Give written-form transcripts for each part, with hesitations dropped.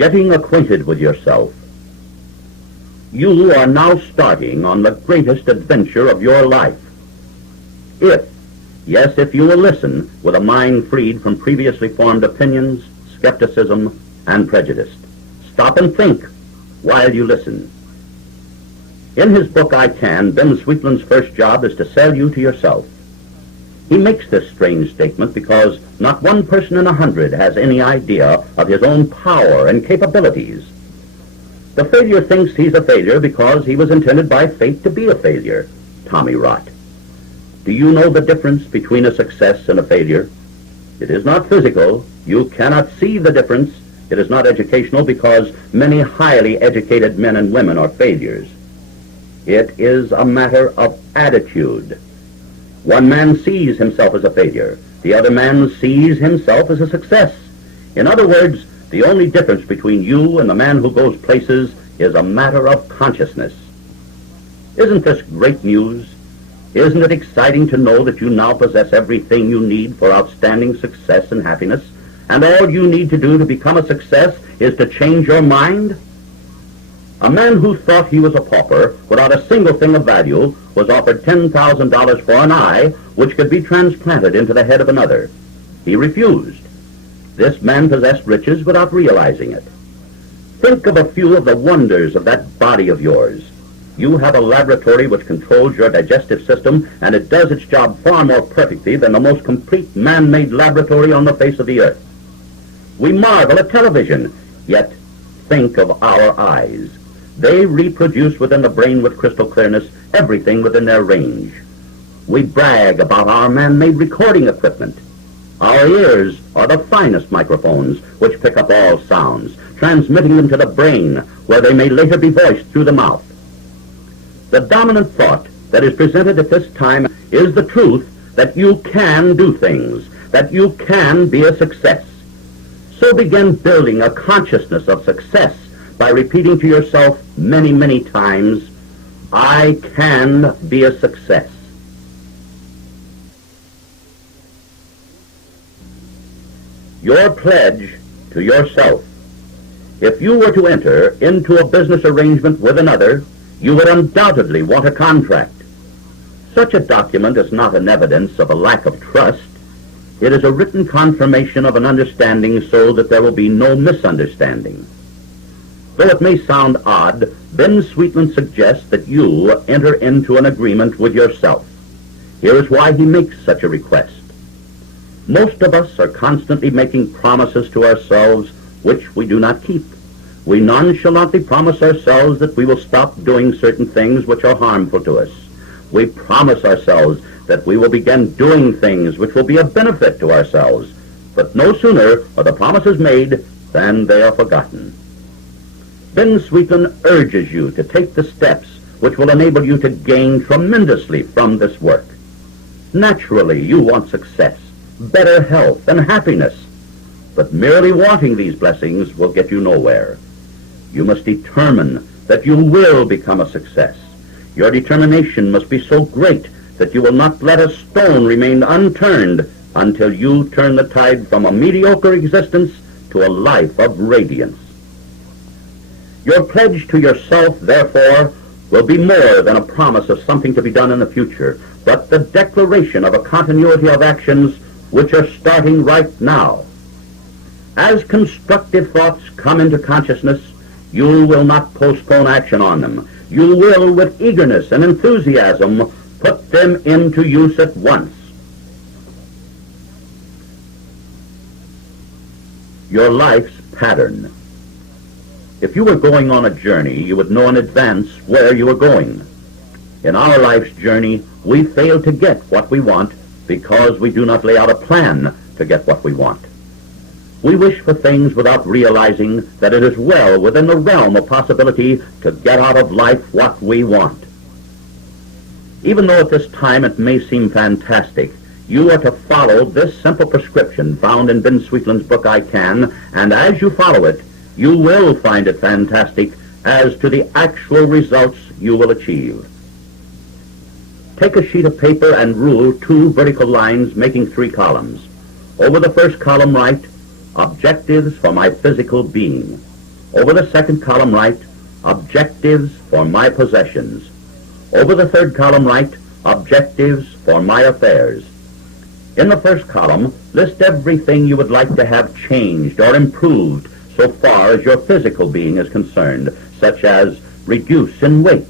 Getting acquainted with yourself. You are now starting on the greatest adventure of your life. If you will listen with a mind freed from previously formed opinions, skepticism, and prejudice. Stop and think while you listen. In his book, I Can, Ben Sweetland's first job is to sell you to yourself. He makes this strange statement because not one person in 100 has any idea of his own power and capabilities. The failure thinks he's a failure because he was intended by fate to be a failure. Tommy Rott. Do you know the difference between a success and a failure? It is not physical. You cannot see the difference. It is not educational because many highly educated men and women are failures. It is a matter of attitude. One man sees himself as a failure. The other man sees himself as a success. In other words, the only difference between you and the man who goes places is a matter of consciousness. Isn't this great news? Isn't it exciting to know that you now possess everything you need for outstanding success and happiness, and all you need to do to become a success is to change your mind? A man who thought he was a pauper without a single thing of value was offered $10,000 for an eye which could be transplanted into the head of another. He refused. This man possessed riches without realizing it. Think of a few of the wonders of that body of yours. You have a laboratory which controls your digestive system, and it does its job far more perfectly than the most complete man-made laboratory on the face of the earth. We marvel at television, yet think of our eyes. They reproduce within the brain with crystal clearness everything within their range. We brag about our man-made recording equipment. Our ears are the finest microphones which pick up all sounds, transmitting them to the brain, where they may later be voiced through the mouth. The dominant thought that is presented at this time is the truth that you can do things, that you can be a success. So begin building a consciousness of success by repeating to yourself many, many times, I can be a success. Your pledge to yourself. If you were to enter into a business arrangement with another, you would undoubtedly want a contract. Such a document is not an evidence of a lack of trust. It is a written confirmation of an understanding so that there will be no misunderstanding. Though it may sound odd, Ben Sweetland suggests that you enter into an agreement with yourself. Here is why he makes such a request. Most of us are constantly making promises to ourselves which we do not keep. We nonchalantly promise ourselves that we will stop doing certain things which are harmful to us. We promise ourselves that we will begin doing things which will be of benefit to ourselves. But no sooner are the promises made than they are forgotten. Ben Sweetland urges you to take the steps which will enable you to gain tremendously from this work. Naturally, you want success, better health, and happiness. But merely wanting these blessings will get you nowhere. You must determine that you will become a success. Your determination must be so great that you will not let a stone remain unturned until you turn the tide from a mediocre existence to a life of radiance. Your pledge to yourself, therefore, will be more than a promise of something to be done in the future, but the declaration of a continuity of actions which are starting right now. As constructive thoughts come into consciousness, you will not postpone action on them. You will, with eagerness and enthusiasm, put them into use at once. Your life's pattern. If you were going on a journey, you would know in advance where you were going. In our life's journey, we fail to get what we want because we do not lay out a plan to get what we want. We wish for things without realizing that it is well within the realm of possibility to get out of life what we want. Even though at this time it may seem fantastic, you are to follow this simple prescription found in Ben Sweetland's book, I Can, and as you follow it, you will find it fantastic as to the actual results you will achieve. Take a sheet of paper and rule 2 vertical lines making 3 columns. Over the first column write, objectives for my physical being. Over the second column write, objectives for my possessions. Over the third column write, objectives for my affairs. In the first column, list everything you would like to have changed or improved so far as your physical being is concerned, such as reduce in weight,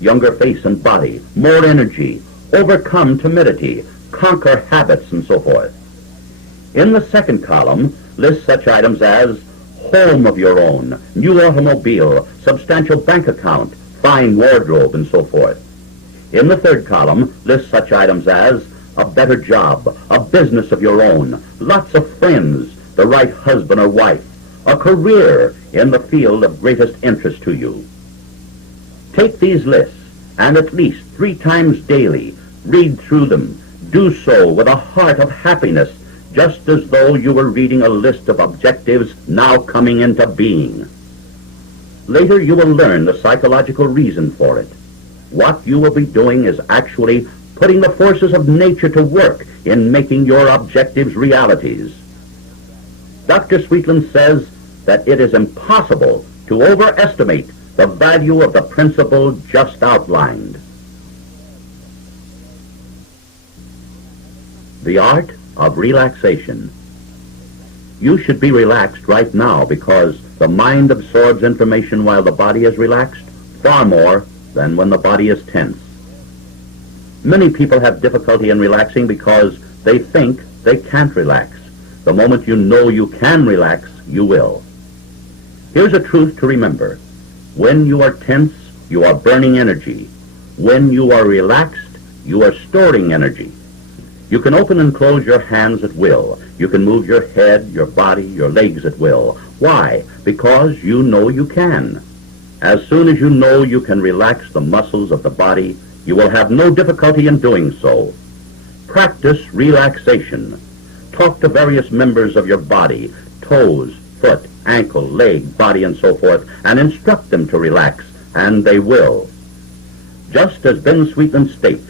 younger face and body, more energy, overcome timidity, conquer habits, and so forth. In the second column, list such items as home of your own, new automobile, substantial bank account, fine wardrobe, and so forth. In the third column, list such items as a better job, a business of your own, lots of friends, the right husband or wife, a career in the field of greatest interest to you. Take these lists and at least 3 times daily read through them. Do so with a heart of happiness, just as though you were reading a list of objectives now coming into being. Later you will learn the psychological reason for it. What you will be doing is actually putting the forces of nature to work in making your objectives realities. Dr. Sweetland says that it is impossible to overestimate the value of the principle just outlined. The Art of Relaxation. You should be relaxed right now because the mind absorbs information while the body is relaxed far more than when the body is tense. Many people have difficulty in relaxing because they think they can't relax. The moment you know you can relax, you will. Here's a truth to remember. When you are tense, you are burning energy. When you are relaxed, you are storing energy. You can open and close your hands at will. You can move your head, your body, your legs at will. Why? Because you know you can. As soon as you know you can relax the muscles of the body, you will have no difficulty in doing so. Practice relaxation. Talk to various members of your body, toes, foot, ankle, leg, body, and so forth, and instruct them to relax, and they will. Just as Ben Sweetland states,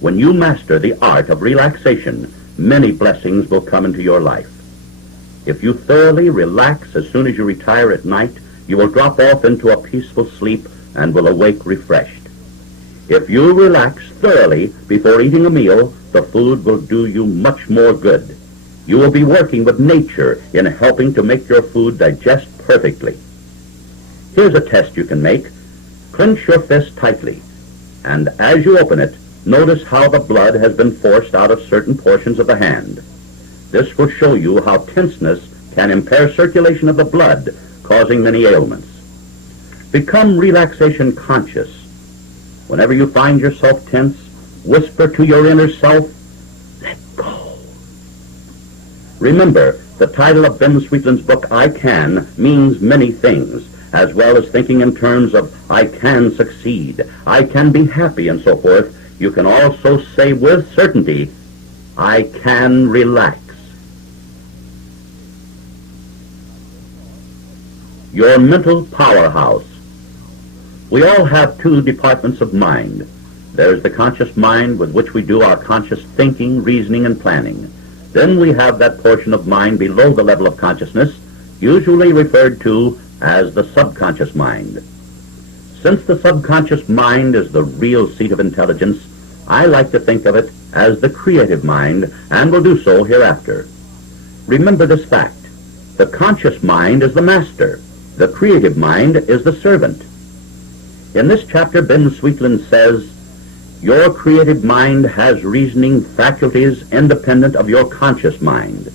when you master the art of relaxation, many blessings will come into your life. If you thoroughly relax as soon as you retire at night, you will drop off into a peaceful sleep and will awake refreshed. If you relax thoroughly before eating a meal, the food will do you much more good. You will be working with nature in helping to make your food digest perfectly. Here's a test you can make. Clench your fist tightly, and as you open it, notice how the blood has been forced out of certain portions of the hand. This will show you how tenseness can impair circulation of the blood, causing many ailments. Become relaxation conscious. Whenever you find yourself tense, whisper to your inner self, let go. Remember, the title of Ben Sweetland's book, I Can, means many things, as well as thinking in terms of I can succeed, I can be happy, and so forth. You can also say with certainty, I can relax. Your mental powerhouse. We all have 2 departments of mind. There's the conscious mind with which we do our conscious thinking, reasoning, and planning. Then we have that portion of mind below the level of consciousness, usually referred to as the subconscious mind. Since the subconscious mind is the real seat of intelligence, I like to think of it as the creative mind, and will do so hereafter. Remember this fact. The conscious mind is the master. The creative mind is the servant. In this chapter, Ben Sweetland says, your creative mind has reasoning faculties independent of your conscious mind.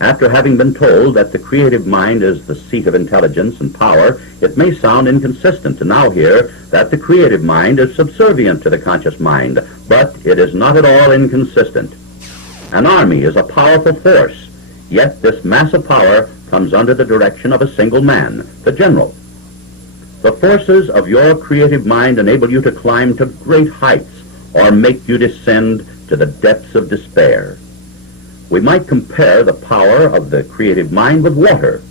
After having been told that the creative mind is the seat of intelligence and power, it may sound inconsistent to now hear that the creative mind is subservient to the conscious mind, but it is not at all inconsistent. An army is a powerful force, yet this mass of power comes under the direction of a single man, the general. The forces of your creative mind enable you to climb to great heights or make you descend to the depths of despair. We might compare the power of the creative mind with water.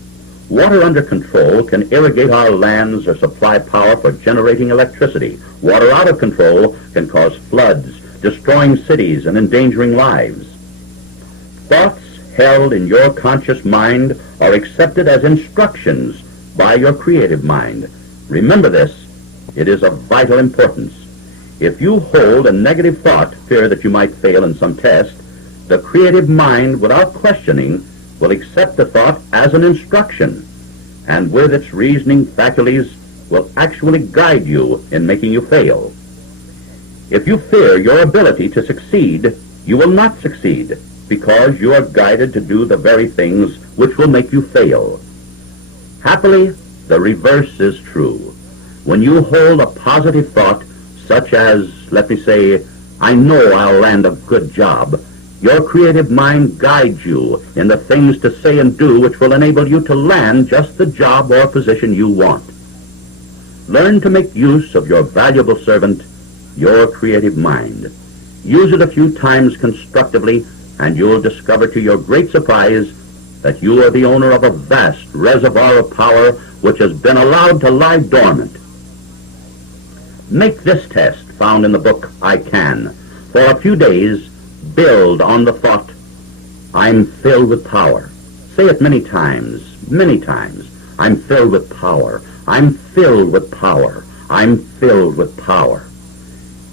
Water under control can irrigate our lands or supply power for generating electricity. Water out of control can cause floods, destroying cities and endangering lives. Thoughts held in your conscious mind are accepted as instructions by your creative mind. Remember this. It is of vital importance. If you hold a negative thought, fear that you might fail in some test, the creative mind, without questioning, will accept the thought as an instruction, and with its reasoning faculties will actually guide you in making you fail. If you fear your ability to succeed, you will not succeed, because you are guided to do the very things which will make you fail. Happily, the reverse is true. When you hold a positive thought, such as, let me say, I know I'll land a good job, your creative mind guides you in the things to say and do which will enable you to land just the job or position you want. Learn to make use of your valuable servant, your creative mind. Use it a few times constructively, and you'll discover to your great surprise that you are the owner of a vast reservoir of power which has been allowed to lie dormant. Make this test, found in the book I Can. For a few days, build on the thought, I'm filled with power. Say it many times, many times. I'm filled with power. I'm filled with power. I'm filled with power.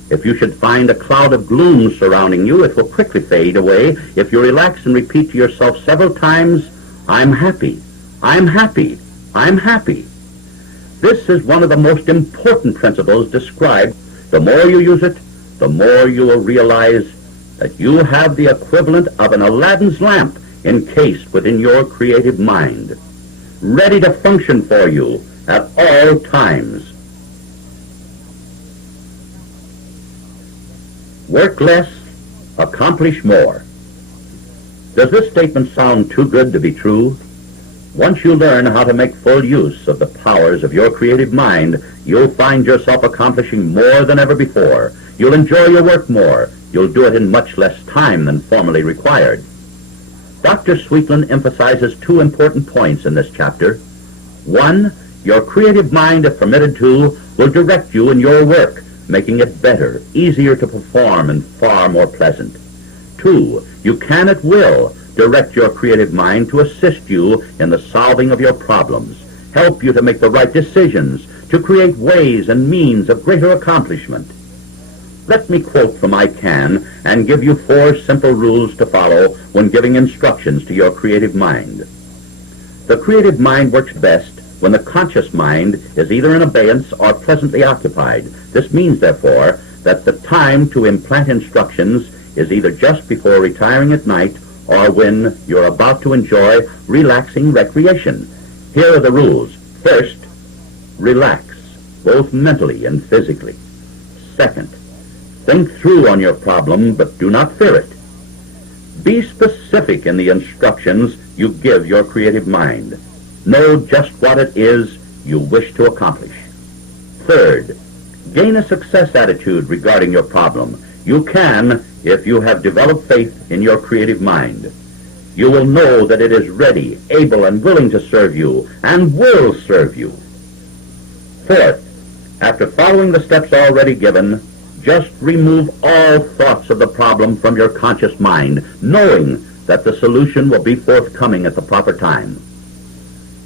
If you should find a cloud of gloom surrounding you, it will quickly fade away if you relax and repeat to yourself several times, I'm happy. I'm happy. I'm happy. This is one of the most important principles described. The more you use it, the more you will realize that you have the equivalent of an Aladdin's lamp encased within your creative mind, ready to function for you at all times. Work less, accomplish more. Does this statement sound too good to be true? Once you learn how to make full use of the powers of your creative mind, you'll find yourself accomplishing more than ever before. You'll enjoy your work more. You'll do it in much less time than formerly required. Dr. Sweetland emphasizes two important points in this chapter. One, your creative mind, if permitted to, will direct you in your work, making it better, easier to perform, and far more pleasant. Two, you can at will direct your creative mind to assist you in the solving of your problems, help you to make the right decisions, to create ways and means of greater accomplishment. Let me quote from I Can and give you 4 simple rules to follow when giving instructions to your creative mind. The creative mind works best when the conscious mind is either in abeyance or pleasantly occupied. This means, therefore, that the time to implant instructions is either just before retiring at night or when you're about to enjoy relaxing recreation. Here are the rules. First, relax, both mentally and physically. Second, think through on your problem, but do not fear it. Be specific in the instructions you give your creative mind. Know just what it is you wish to accomplish. Third, gain a success attitude regarding your problem. You can if you have developed faith in your creative mind. You will know that it is ready, able, and willing to serve you, and will serve you. Fourth, after following the steps already given, just remove all thoughts of the problem from your conscious mind, knowing that the solution will be forthcoming at the proper time.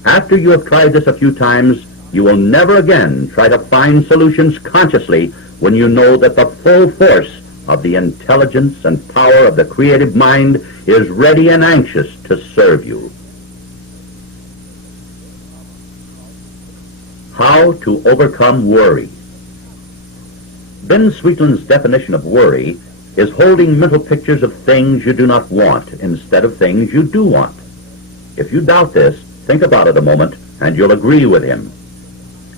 After you have tried this a few times, you will never again try to find solutions consciously when you know that the full force of the intelligence and power of the creative mind is ready and anxious to serve you. How to overcome worry. Ben Sweetland's definition of worry is holding mental pictures of things you do not want instead of things you do want. If you doubt this, think about it a moment and you'll agree with him.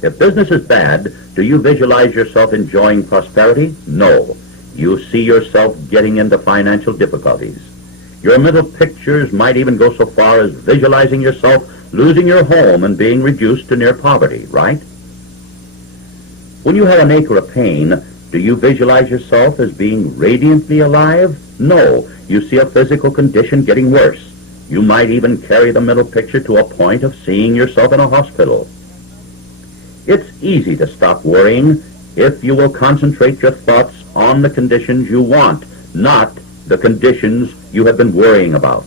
If business is bad, do you visualize yourself enjoying prosperity? No. You see yourself getting into financial difficulties. Your mental pictures might even go so far as visualizing yourself losing your home and being reduced to near poverty, right? When you have an ache or a pain, do you visualize yourself as being radiantly alive? No. You see a physical condition getting worse. You might even carry the mental picture to a point of seeing yourself in a hospital. It's easy to stop worrying if you will concentrate your thoughts on the conditions you want, not the conditions you have been worrying about.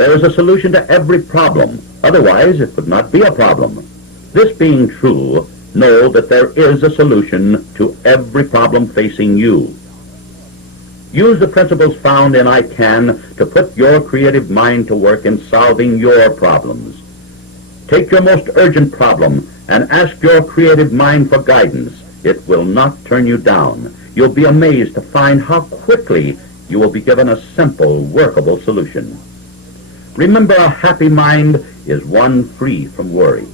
There is a solution to every problem. Otherwise, it would not be a problem. This being true, know that there is a solution to every problem facing you. Use the principles found in I Can to put your creative mind to work in solving your problems. Take your most urgent problem and ask your creative mind for guidance. It will not turn you down. You'll be amazed to find how quickly you will be given a simple, workable solution. Remember, a happy mind is one free from worry.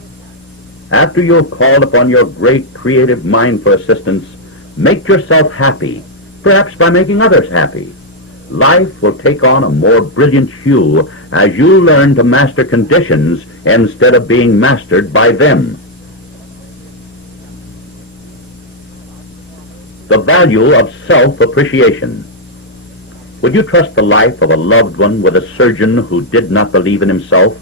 After you have called upon your great creative mind for assistance, make yourself happy, perhaps by making others happy. Life will take on a more brilliant hue as you learn to master conditions instead of being mastered by them. The value of self-appreciation. Would you trust the life of a loved one with a surgeon who did not believe in himself?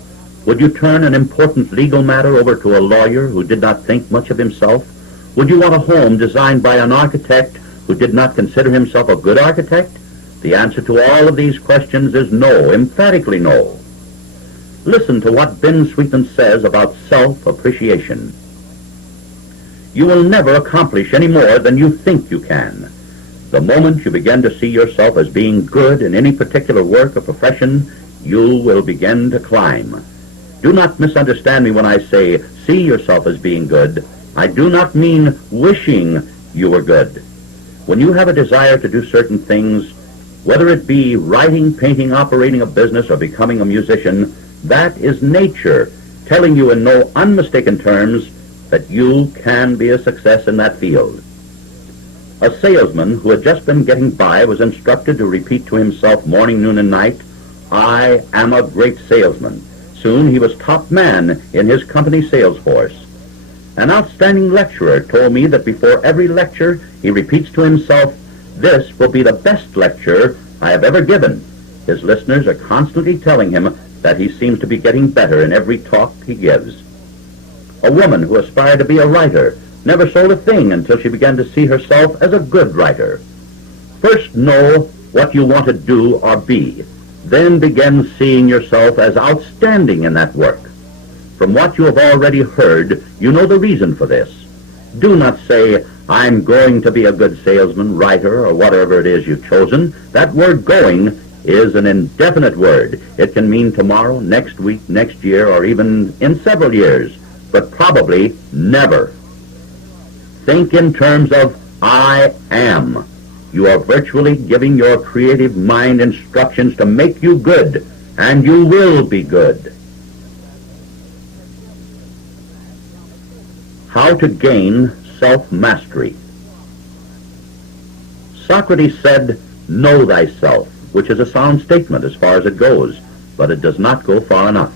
Would you turn an important legal matter over to a lawyer who did not think much of himself? Would you want a home designed by an architect who did not consider himself a good architect? The answer to all of these questions is no, emphatically no. Listen to what Ben Sweetman says about self-appreciation. You will never accomplish any more than you think you can. The moment you begin to see yourself as being good in any particular work or profession, you will begin to climb. Do not misunderstand me when I say see yourself as being good. I do not mean wishing you were good. When you have a desire to do certain things, whether it be writing, painting, operating a business, or becoming a musician, that is nature telling you in no unmistaken terms that you can be a success in that field. A salesman who had just been getting by was instructed to repeat to himself morning, noon, and night, I am a great salesman. Soon he was top man in his company sales force. An outstanding lecturer told me that before every lecture he repeats to himself, this will be the best lecture I have ever given. His listeners are constantly telling him that he seems to be getting better in every talk he gives. A woman who aspired to be a writer never sold a thing until she began to see herself as a good writer. First know what you want to do or be. Then begin seeing yourself as outstanding in that work. From what you have already heard, you know the reason for this. Do not say, I'm going to be a good salesman, writer, or whatever it is you've chosen. That word going is an indefinite word. It can mean tomorrow, next week, next year, or even in several years, but probably never. Think in terms of I am. You are virtually giving your creative mind instructions to make you good, and you will be good. How to gain self-mastery. Socrates said, know thyself, which is a sound statement as far as it goes, but it does not go far enough.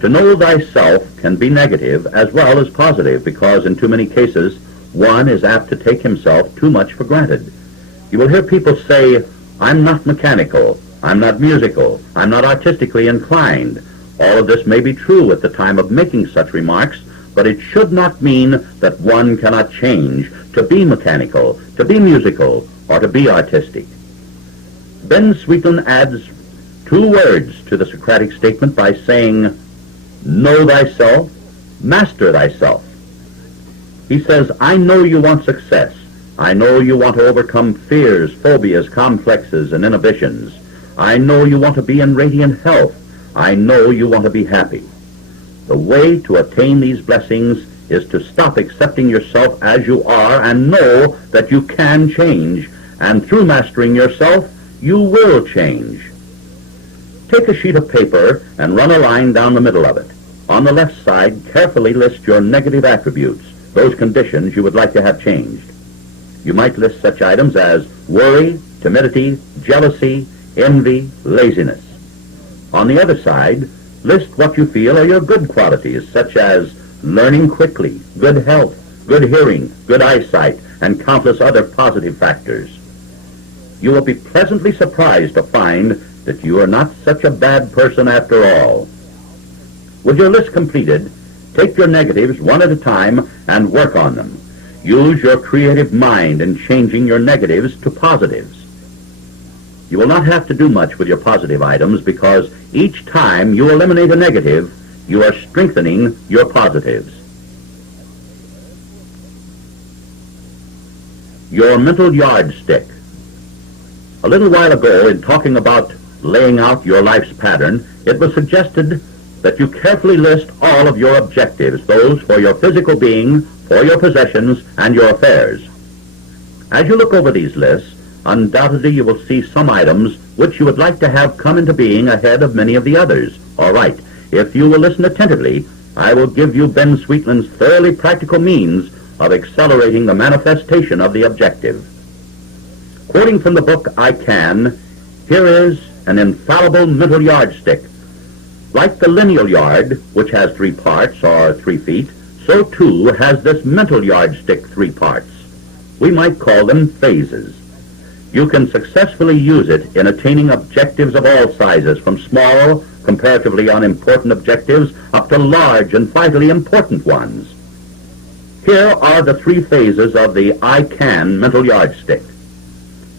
To know thyself can be negative as well as positive, because in too many cases, one is apt to take himself too much for granted. You will hear people say, I'm not mechanical, I'm not musical, I'm not artistically inclined. All of this may be true at the time of making such remarks, but it should not mean that one cannot change to be mechanical, to be musical, or to be artistic. Ben Sweetman adds two words to the Socratic statement by saying, know thyself, master thyself. He says, I know you want success. I know you want to overcome fears, phobias, complexes, and inhibitions. I know you want to be in radiant health. I know you want to be happy. The way to attain these blessings is to stop accepting yourself as you are and know that you can change, and through mastering yourself, you will change. Take a sheet of paper and run a line down the middle of it. On the left side, carefully list your negative attributes, those conditions you would like to have changed. You might list such items as worry, timidity, jealousy, envy, laziness. On the other side, list what you feel are your good qualities, such as learning quickly, good health, good hearing, good eyesight, and countless other positive factors. You will be pleasantly surprised to find that you are not such a bad person after all. With your list completed, take your negatives one at a time and work on them. Use your creative mind in changing your negatives to positives. You will not have to do much with your positive items because each time you eliminate a negative, you are strengthening your positives. Your mental yardstick. A little while ago, in talking about laying out your life's pattern, it was suggested that you carefully list all of your objectives, those for your physical being, for your possessions, and your affairs. As you look over these lists, undoubtedly you will see some items which you would like to have come into being ahead of many of the others. All right, if you will listen attentively, I will give you Ben Sweetland's thoroughly practical means of accelerating the manifestation of the objective. Quoting from the book I Can, here is an infallible mental yardstick. Like the lineal yard, which has 3 parts, or 3 feet, so too has this mental yardstick 3 parts. We might call them phases. You can successfully use it in attaining objectives of all sizes, from small, comparatively unimportant objectives up to large and vitally important ones. Here are the 3 phases of the I Can mental yardstick.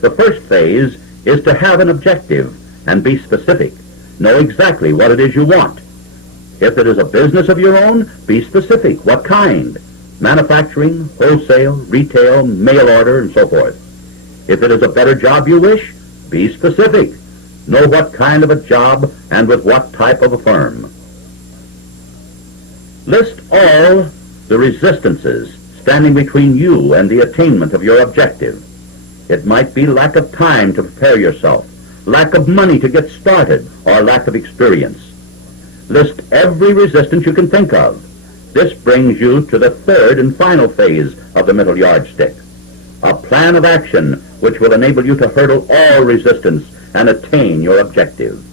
The first phase is to have an objective and be specific. Know exactly what it is you want. If it is a business of your own, be specific. What kind? Manufacturing, wholesale, retail, mail order, and so forth. If it is a better job you wish, be specific. Know what kind of a job and with what type of a firm. List all the resistances standing between you and the attainment of your objective. It might be lack of time to prepare yourself, lack of money to get started, or lack of experience. List every resistance you can think of. This brings you to the third and final phase of the mental yardstick, a plan of action which will enable you to hurdle all resistance and attain your objective.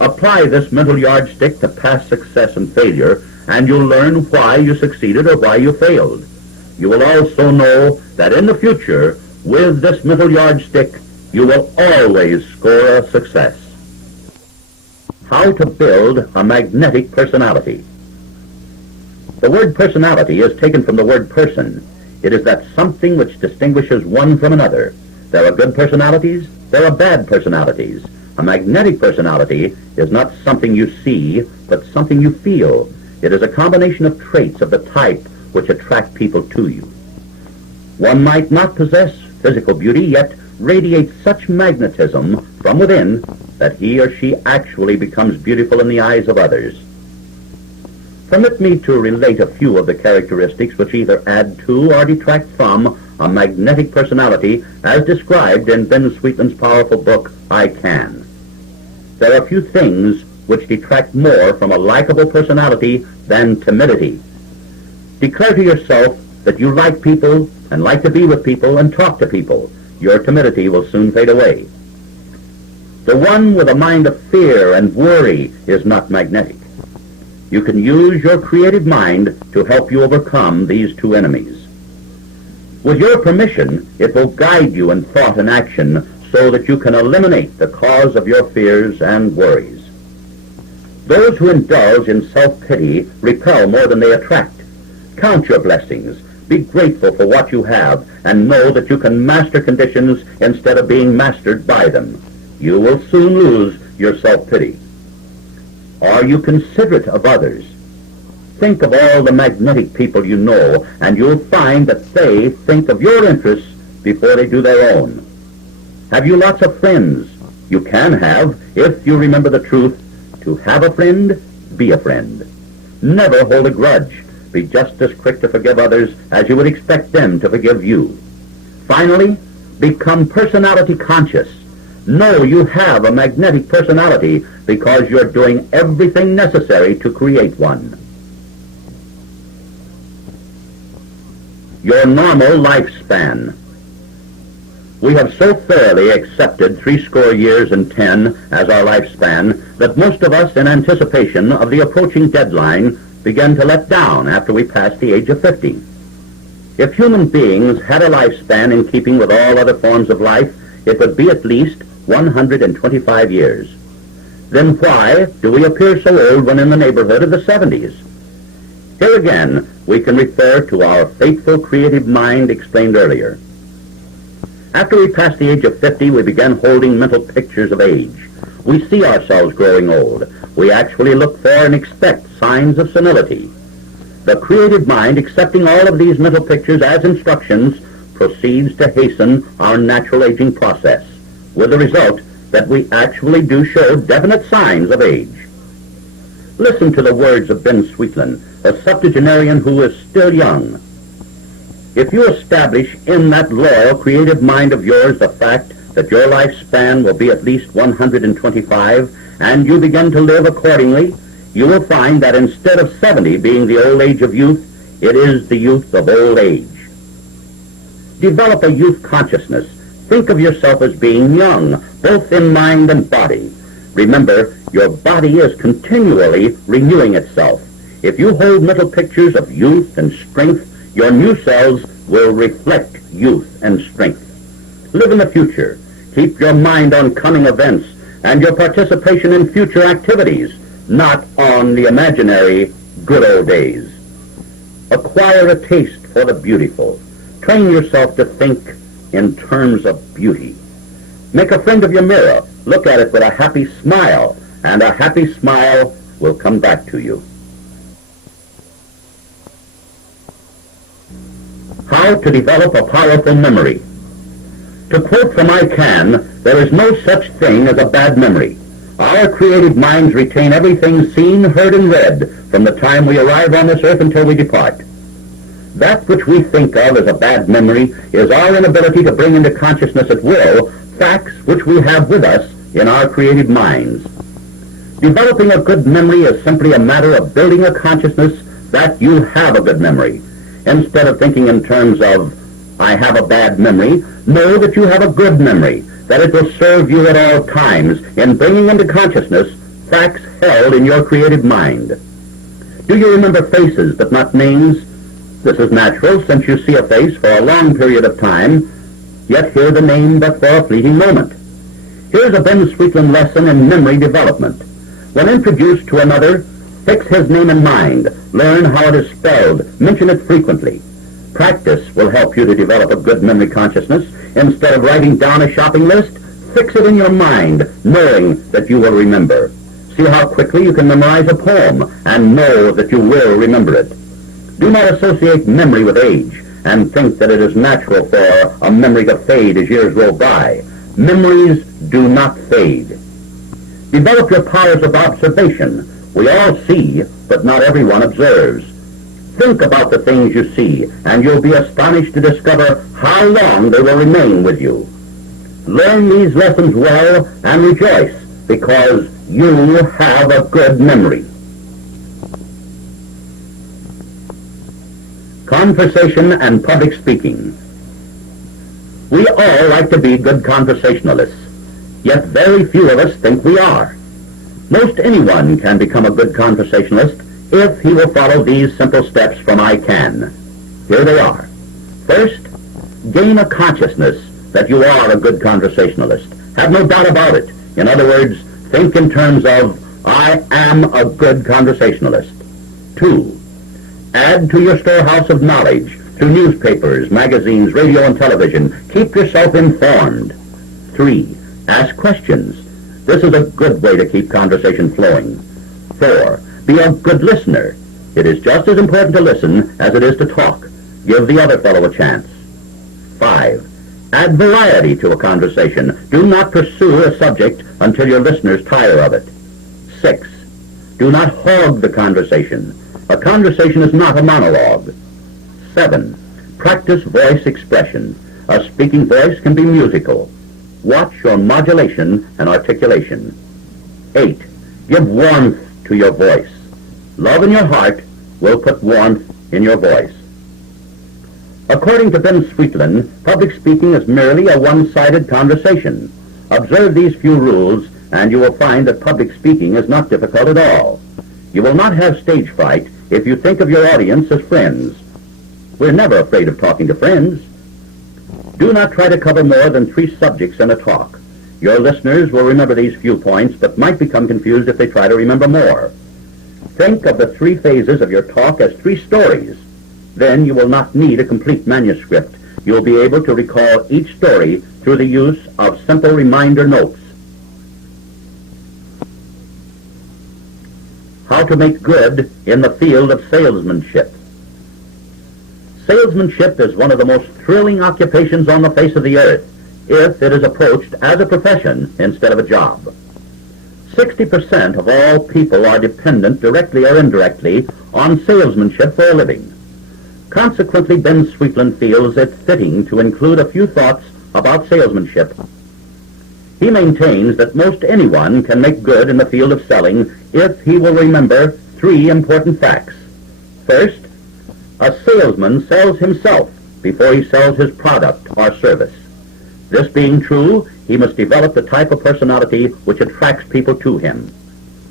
Apply this mental yardstick to past success and failure, and you'll learn why you succeeded or why you failed. You will also know that in the future, with this mental yardstick, you will always score a success. How to build a magnetic personality. The word personality is taken from the word person. It is that something which distinguishes one from another. There are good personalities, there are bad personalities. A magnetic personality is not something you see, but something you feel. It is a combination of traits of the type which attract people to you. One might not possess physical beauty, yet radiate such magnetism from within that he or she actually becomes beautiful in the eyes of others. Permit me to relate a few of the characteristics which either add to or detract from a magnetic personality as described in Ben Sweetland's powerful book, I Can. There are few things which detract more from a likable personality than timidity. Declare to yourself that you like people and like to be with people and talk to people. Your timidity will soon fade away. The one with a mind of fear and worry is not magnetic. You can use your creative mind to help you overcome these 2 enemies. With your permission, it will guide you in thought and action so that you can eliminate the cause of your fears and worries. Those who indulge in self-pity repel more than they attract. Count your blessings. Be grateful for what you have, and know that you can master conditions instead of being mastered by them. You will soon lose your self-pity. Are you considerate of others? Think of all the magnetic people you know, and you'll find that they think of your interests before they do their own. Have you lots of friends? You can have, if you remember the truth. To have a friend, be a friend. Never hold a grudge. Be just as quick to forgive others as you would expect them to forgive you. Finally, become personality conscious. Know you have a magnetic personality because you're doing everything necessary to create one. Your normal lifespan. We have so thoroughly accepted 70 years and 10 as our lifespan that most of us, in anticipation of the approaching deadline, begin to let down after we pass the age of 50. If human beings had a lifespan in keeping with all other forms of life, it would be at least 125 years. Then why do we appear so old when in the neighborhood of the 70s? Here again, we can refer to our fateful creative mind explained earlier. After we pass the age of 50, we begin holding mental pictures of age. We see ourselves growing old. We actually look for and expect signs of senility. The creative mind, accepting all of these mental pictures as instructions, proceeds to hasten our natural aging process, with the result that we actually do show definite signs of age. Listen to the words of Ben Sweetland, a septuagenarian who is still young. If you establish in that loyal, creative mind of yours the fact that your lifespan will be at least 125, and you begin to live accordingly, you will find that instead of 70 being the old age of youth, it is the youth of old age. Develop a youth consciousness. Think of yourself as being young, both in mind and body. Remember, your body is continually renewing itself. If you hold mental pictures of youth and strength, your new cells will reflect youth and strength. Live in the future. Keep your mind on coming events and your participation in future activities, not on the imaginary good old days. Acquire a taste for the beautiful. Train yourself to think in terms of beauty. Make a friend of your mirror. Look at it with a happy smile, and a happy smile will come back to you. How to develop a powerful memory. To quote from I Can, there is no such thing as a bad memory. Our creative minds retain everything seen, heard, and read from the time we arrive on this earth until we depart. That which we think of as a bad memory is our inability to bring into consciousness at will facts which we have with us in our creative minds. Developing a good memory is simply a matter of building a consciousness that you have a good memory. Instead of thinking in terms of, I have a bad memory, know that you have a good memory, that it will serve you at all times in bringing into consciousness facts held in your creative mind. Do you remember faces but not names? This is natural, since you see a face for a long period of time, yet hear the name but for a fleeting moment. Here's a Ben Sweetland lesson in memory development. When introduced to another, fix his name in mind. Learn how it is spelled. Mention it frequently. Practice will help you to develop a good memory consciousness. Instead of writing down a shopping list, fix it in your mind, knowing that you will remember. See how quickly you can memorize a poem and know that you will remember it. Do not associate memory with age and think that it is natural for a memory to fade as years roll by. Memories do not fade. Develop your powers of observation. We all see, but not everyone observes. Think about the things you see, and you'll be astonished to discover how long they will remain with you. Learn these lessons well and rejoice, because you have a good memory. Conversation and public speaking. We all like to be good conversationalists, yet very few of us think we are. Most anyone can become a good conversationalist if he will follow these simple steps from I Can. Here they are. First, gain a consciousness that you are a good conversationalist. Have no doubt about it. In other words, think in terms of, I am a good conversationalist. 2. Add to your storehouse of knowledge through newspapers, magazines, radio, and television. Keep yourself informed. 3. Ask questions. This is a good way to keep conversation flowing. 4. Be a good listener. It is just as important to listen as it is to talk. Give the other fellow a chance. 5. Add variety to a conversation. Do not pursue a subject until your listeners tire of it. 6. Do not hog the conversation. A conversation is not a monologue. 7. Practice voice expression. A speaking voice can be musical. Watch your modulation and articulation. 8. Give warmth to your voice. Love in your heart will put warmth in your voice. According to Ben Sweetland, public speaking is merely a one-sided conversation. Observe these few rules, and you will find that public speaking is not difficult at all. You will not have stage fright if you think of your audience as friends. We're never afraid of talking to friends. Do not try to cover more than 3 subjects in a talk. Your listeners will remember these few points, but might become confused if they try to remember more. Think of the 3 phases of your talk as 3 stories. Then you will not need a complete manuscript. you'll be able to recall each story through the use of simple reminder notes. How to make good in the field of salesmanship. Salesmanship is one of the most thrilling occupations on the face of the earth if it is approached as a profession instead of a job. 60% of all people are dependent, directly or indirectly, on salesmanship for a living. Consequently, Ben Sweetland feels it fitting to include a few thoughts about salesmanship. He maintains that most anyone can make good in the field of selling if he will remember three important facts. First, a salesman sells himself before he sells his product or service. This being true, he must develop the type of personality which attracts people to him.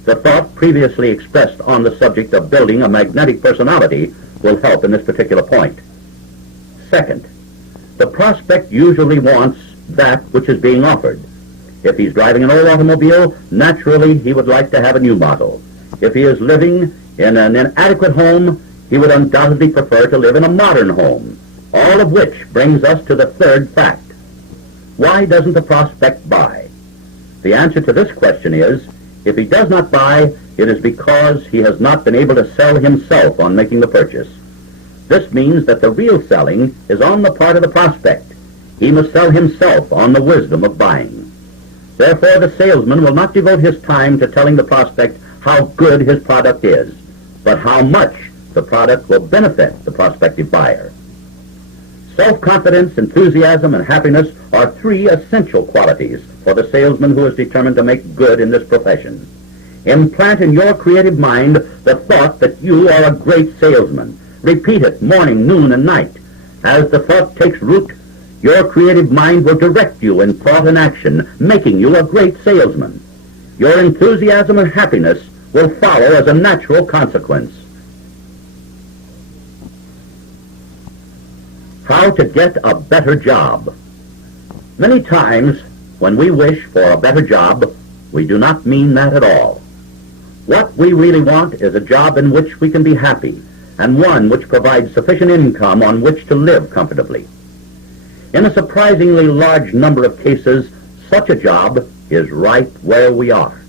The thought previously expressed on the subject of building a magnetic personality will help in this particular point. Second, the prospect usually wants that which is being offered. If he's driving an old automobile, naturally he would like to have a new model. If he is living in an inadequate home, he would undoubtedly prefer to live in a modern home. All of which brings us to the third fact. Why doesn't the prospect buy? The answer to this question is, if he does not buy, it is because he has not been able to sell himself on making the purchase. This means that the real selling is on the part of the prospect. He must sell himself on the wisdom of buying. Therefore, the salesman will not devote his time to telling the prospect how good his product is, but how much the product will benefit the prospective buyer. Self-confidence, enthusiasm, and happiness are three essential qualities for the salesman who is determined to make good in this profession. Implant in your creative mind the thought that you are a great salesman. Repeat it morning, noon, and night. As the thought takes root, your creative mind will direct you in thought and action, making you a great salesman. Your enthusiasm and happiness will follow as a natural consequence. How to get a better job. Many times, when we wish for a better job, we do not mean that at all. What we really want is a job in which we can be happy, and one which provides sufficient income on which to live comfortably. In a surprisingly large number of cases, such a job is right where we are.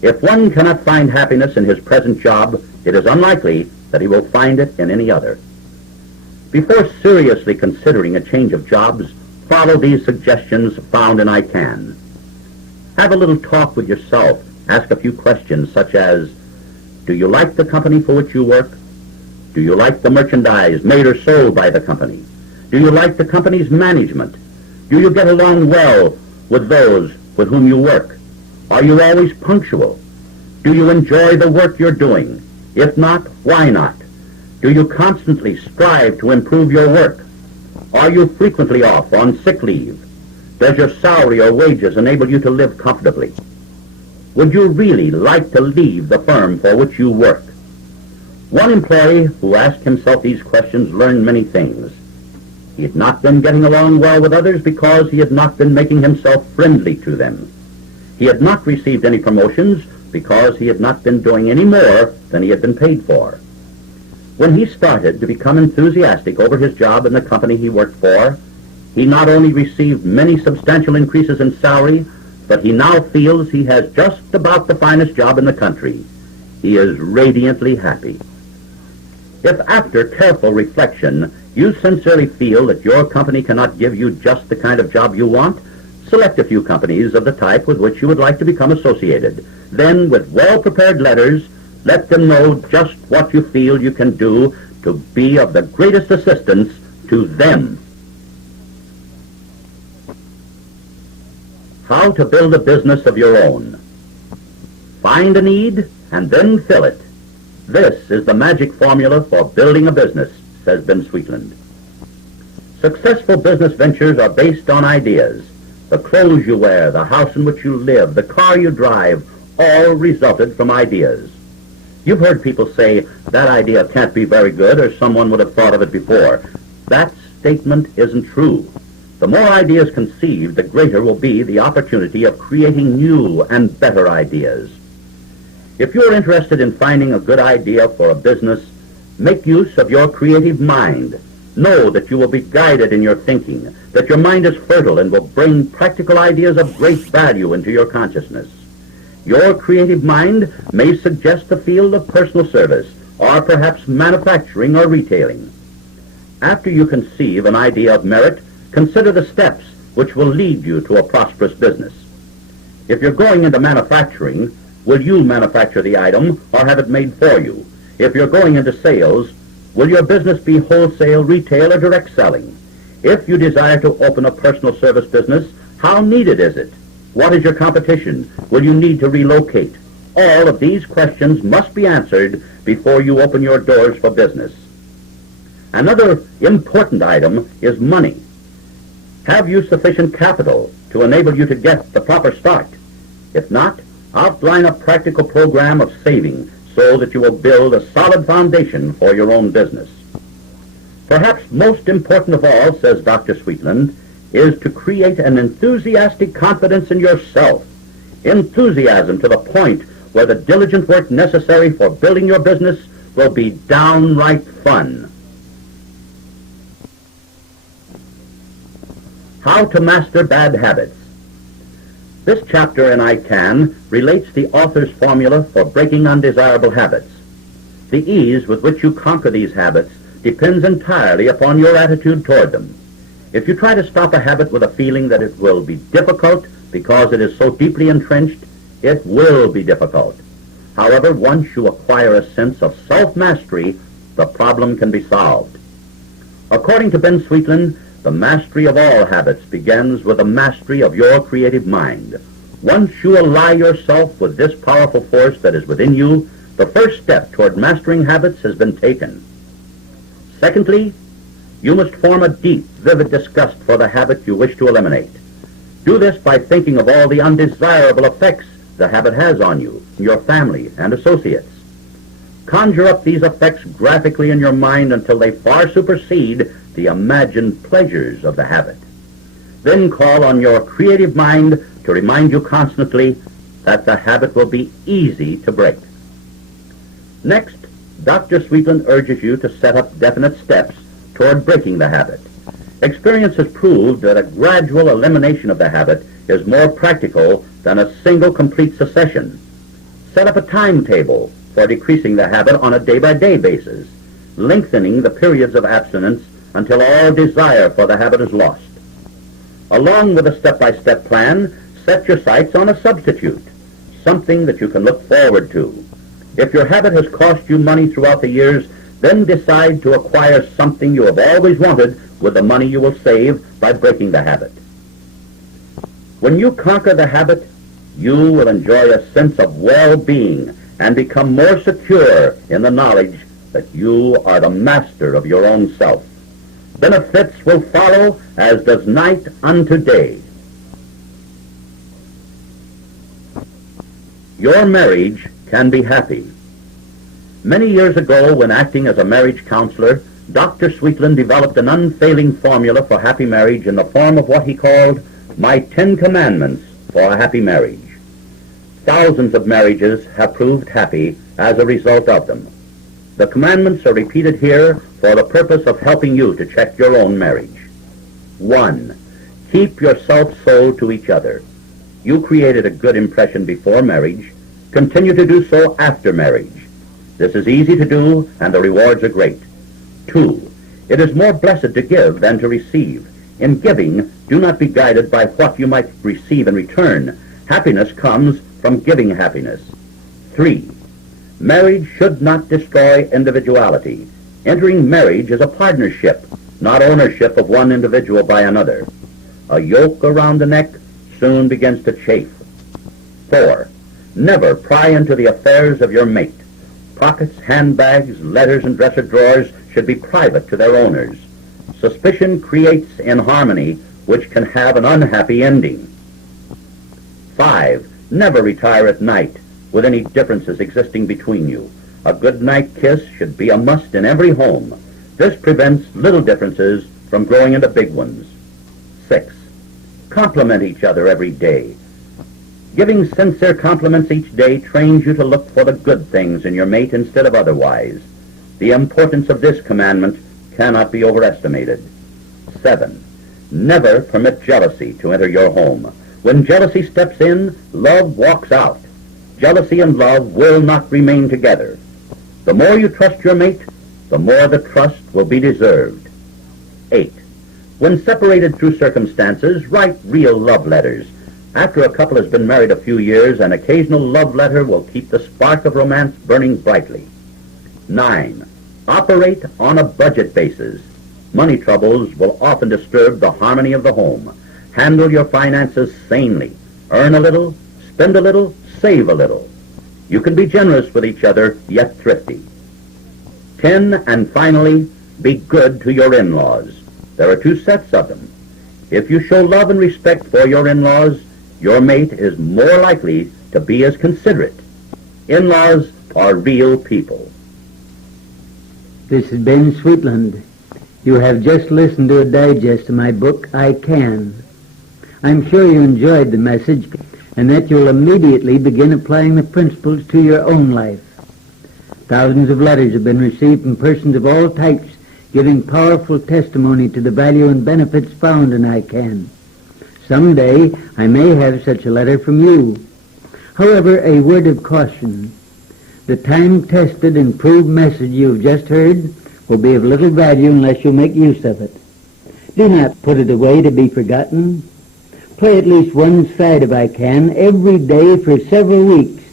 If one cannot find happiness in his present job, it is unlikely that he will find it in any other. Before seriously considering a change of jobs, follow these suggestions found in I Can. Have a little talk with yourself. Ask a few questions such as, do you like the company for which you work? Do you like the merchandise made or sold by the company? Do you like the company's management? Do you get along well with those with whom you work? Are you always punctual? Do you enjoy the work you're doing? If not, why not? Do you constantly strive to improve your work? Are you frequently off on sick leave? Does your salary or wages enable you to live comfortably? Would you really like to leave the firm for which you work? One employee who asked himself these questions learned many things. He had not been getting along well with others because he had not been making himself friendly to them. He had not received any promotions because he had not been doing any more than he had been paid for. When he started to become enthusiastic over his job in the company he worked for, he not only received many substantial increases in salary, but he now feels he has just about the finest job in the country. He is radiantly happy. If after careful reflection you sincerely feel that your company cannot give you just the kind of job you want, select a few companies of the type with which you would like to become associated. Then, with well-prepared letters, let them know just what you feel you can do to be of the greatest assistance to them. How to build a business of your own. Find a need and then fill it. This is the magic formula for building a business, says Ben Sweetland. Successful business ventures are based on ideas. The clothes you wear, the house in which you live, the car you drive, all resulted from ideas. You've heard people say, that idea can't be very good, or someone would have thought of it before. That statement isn't true. The more ideas conceived, the greater will be the opportunity of creating new and better ideas. If you're interested in finding a good idea for a business, make use of your creative mind. Know that you will be guided in your thinking, that your mind is fertile and will bring practical ideas of great value into your consciousness. Your creative mind may suggest the field of personal service, or perhaps manufacturing or retailing. After you conceive an idea of merit, consider the steps which will lead you to a prosperous business. If you're going into manufacturing, will you manufacture the item or have it made for you? If you're going into sales, will your business be wholesale, retail, or direct selling? If you desire to open a personal service business, how needed is it? What is your competition? Will you need to relocate? All of these questions must be answered before you open your doors for business. Another important item is money. Have you sufficient capital to enable you to get the proper start? If not, outline a practical program of saving so that you will build a solid foundation for your own business. Perhaps most important of all, says Dr. Sweetland, is to create an enthusiastic confidence in yourself. Enthusiasm to the point where the diligent work necessary for building your business will be downright fun. How to master bad habits. This chapter in I Can relates the author's formula for breaking undesirable habits. The ease with which you conquer these habits depends entirely upon your attitude toward them. If you try to stop a habit with a feeling that it will be difficult because it is so deeply entrenched, it will be difficult. However, once you acquire a sense of self-mastery, the problem can be solved. According to Ben Sweetland, the mastery of all habits begins with the mastery of your creative mind. Once you ally yourself with this powerful force that is within you, the first step toward mastering habits has been taken. Secondly, you must form a deep, vivid disgust for the habit you wish to eliminate. Do this by thinking of all the undesirable effects the habit has on you, your family, and associates. Conjure up these effects graphically in your mind until they far supersede the imagined pleasures of the habit. Then call on your creative mind to remind you constantly that the habit will be easy to break. Next, Dr. Sweetland urges you to set up definite steps toward breaking the habit. Experience has proved that a gradual elimination of the habit is more practical than a single complete cessation. Set up a timetable for decreasing the habit on a day-by-day basis, lengthening the periods of abstinence until all desire for the habit is lost. Along with a step-by-step plan, set your sights on a substitute, something that you can look forward to. If your habit has cost you money throughout the years, then decide to acquire something you have always wanted with the money you will save by breaking the habit. When you conquer the habit, you will enjoy a sense of well-being and become more secure in the knowledge that you are the master of your own self. Benefits will follow as does night unto day. Your marriage can be happy. Many years ago, when acting as a marriage counselor, Dr. Sweetland developed an unfailing formula for happy marriage in the form of what he called my 10 Commandments for a happy marriage. Thousands of marriages have proved happy as a result of them. The commandments are repeated here for the purpose of helping you to check your own marriage. 1. Keep yourself sold to each other. You created a good impression before marriage. Continue to do so after marriage. This is easy to do, and the rewards are great. 2. It is more blessed to give than to receive. In giving, do not be guided by what you might receive in return. Happiness comes from giving happiness. 3. Marriage should not destroy individuality. Entering marriage is a partnership, not ownership of one individual by another. A yoke around the neck soon begins to chafe. 4. Never pry into the affairs of your mate. Pockets, handbags, letters, and dresser drawers should be private to their owners. Suspicion creates inharmony, which can have an unhappy ending. 5. Never retire at night with any differences existing between you. A good night kiss should be a must in every home. This prevents little differences from growing into big ones. 6. Compliment each other every day. Giving sincere compliments each day trains you to look for the good things in your mate instead of otherwise. The importance of this commandment cannot be overestimated. 7. Never permit jealousy to enter your home. When jealousy steps in, love walks out. Jealousy and love will not remain together. The more you trust your mate, the more the trust will be deserved. 8. When separated through circumstances, write real love letters. After a couple has been married a few years, an occasional love letter will keep the spark of romance burning brightly. 9. Operate on a budget basis. Money troubles will often disturb the harmony of the home. Handle your finances sanely. Earn a little, spend a little, save a little. You can be generous with each other, yet thrifty. 10, and finally, be good to your in-laws. There are 2 sets of them. If you show love and respect for your in-laws, your mate is more likely to be as considerate. In-laws are real people. This is Ben Sweetland. You have just listened to a digest of my book, I Can. I'm sure you enjoyed the message and that you'll immediately begin applying the principles to your own life. Thousands of letters have been received from persons of all types giving powerful testimony to the value and benefits found in I Can. Someday I may have such a letter from you. However, a word of caution. The time-tested and proved message you've just heard will be of little value unless you make use of it. Do not put it away to be forgotten. Play at least one side of I Can every day for several weeks.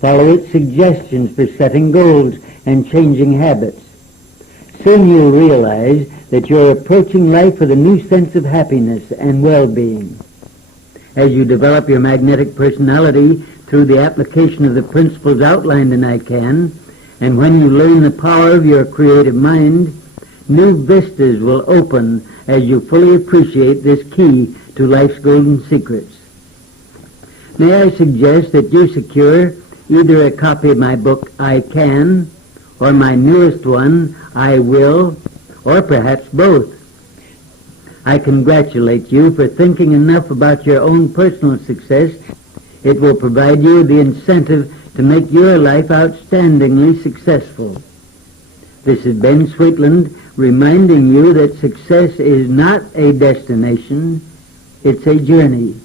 Follow its suggestions for setting goals and changing habits. Soon you'll realize that you're approaching life with a new sense of happiness and well-being. As you develop your magnetic personality through the application of the principles outlined in I Can, and when you learn the power of your creative mind, new vistas will open as you fully appreciate this key to life's golden secrets. May I suggest that you secure either a copy of my book, I Can, or my newest one, I Will, or perhaps both. I congratulate you for thinking enough about your own personal success. It will provide you the incentive to make your life outstandingly successful. This is Ben Sweetland reminding you that success is not a destination, it's a journey.